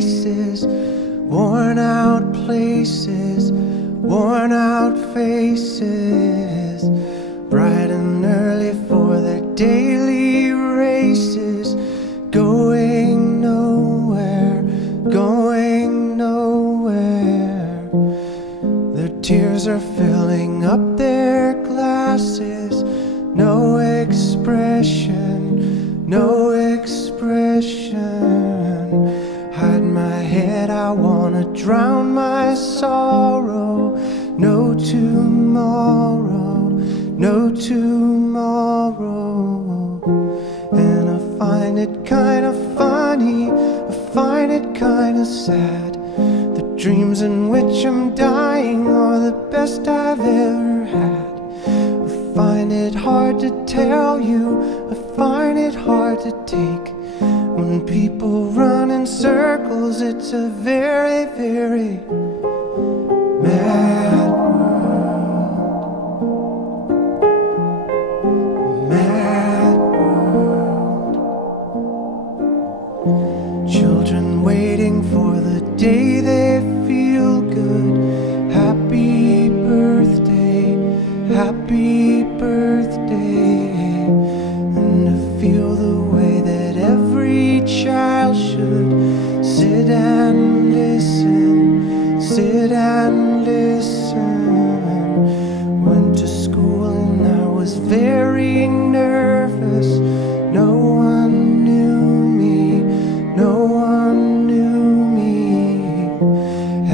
faces, worn out places, worn out faces, bright and early for their daily races, going nowhere, going nowhere. Their tears are filling up their glasses, no expression, no expression. Hide my head, I wanna drown my sorrow. No tomorrow, no tomorrow. And I find it kinda funny, I find it kinda sad. The dreams in which I'm dying are the best I've ever had. I find it hard to tell you, I find it hard to take. When people run in circles, it's a very, very mad world. Mad world. Children waiting for the day they feel good. Happy birthday, happy birthday. And to feel the way that every child should sit and listen, sit and listen. Went to school and I was very nervous. No one knew me, no one knew me.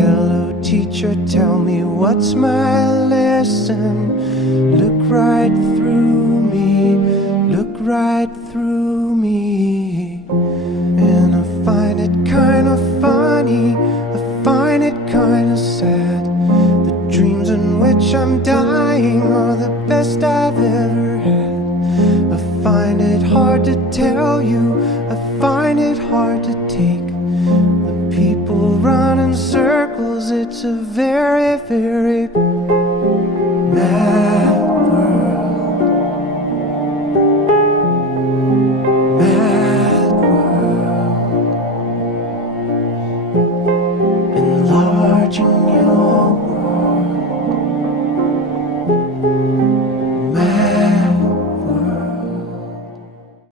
Hello teacher, tell me what's my lesson. Look right through me, look right through me. And I find it kinda funny, I find it kinda sad. The dreams in which I'm dying are the best I've ever had. I find it hard to tell you,